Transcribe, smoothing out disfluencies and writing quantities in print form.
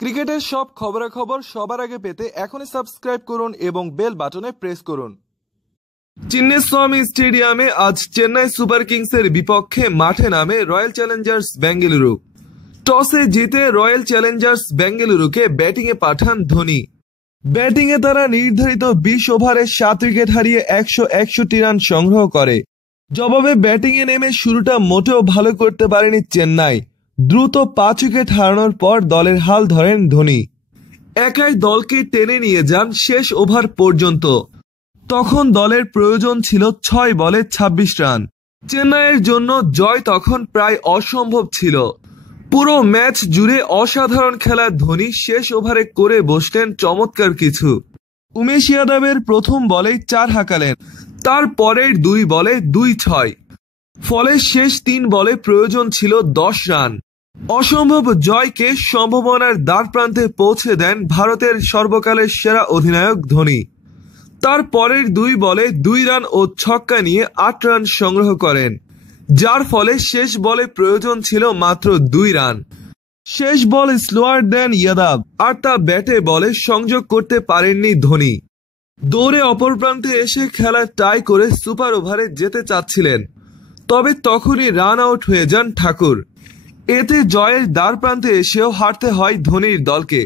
ক্রিকেটের সব খবরাখবর সবার আগে পেতে এখনই সাবস্ক্রাইব করুন এবং বেল বাটনে প্রেস করুন। চিন্নাস্বামী স্টেডিয়ামে আজ চেন্নাই সুপার কিংসের বিপক্ষে মাঠে নামে রয়্যাল চ্যালেঞ্জার্স বেঙ্গালুরু। টসে জিতে রয়্যাল চ্যালেঞ্জার্স বেঙ্গালুরুকে ব্যাটিংয়ে পাঠান ধোনি। ব্যাটিংয়ে তারা নির্ধারিত 20 ওভারে 7 উইকেট হারিয়ে 161 রান সংগ্রহ করে। জবাবে ব্যাটিংয়ে নেমে শুরুটা মোটেও ভালো করতে পারেনি চেন্নাই। দ্রুত 5 উইকেট হারানোর পর দলের হাল ধরেন ধোনি। একাই দলকে টেনে নিয়ে যান শেষ ওভার পর্যন্ত। তখন দলের প্রয়োজন ছিল 6 বলে 26 রান। চেন্নাইয়ের জন্য জয় তখন প্রায় অসম্ভব ছিল। পুরো ম্যাচ জুড়ে অসাধারণ খেলা ধোনি শেষ ওভারে করে বসলেন চমৎকার কিছু। উমেশ যাদবের প্রথম বলেই 4 হাঁকালেন, তার পরের 2 বলে 2-6। ফলে শেষ 3 বলে প্রয়োজন ছিল 10 রান। অসম্ভব জয়কে সম্ভাবনার দ্বারপ্রান্তে পৌঁছে দেন ভারতের সর্বকালের সেরা অধিনায়ক ধোনি। তার পরের 2 বলে 2 রান ও ছক্কা নিয়ে 8 রান সংগ্রহ করেন, যার ফলে শেষ বলে প্রয়োজন ছিল মাত্র 2 রান। শেষ বল স্লোয়ার দেন যাদব, আর তা ব্যাটে বলে সংযোগ করতে পারেননি ধোনি। দৌড়ে অপর প্রান্তে এসে খেলা টাই করে সুপার ওভারে যেতে চাচ্ছিলেন, তবে তখনই রান আউট হয়ে যান ঠাকুর। এতে জয়ের দ্বারপ্রান্তে এসেও হারতে হয় ধোনির দলকে।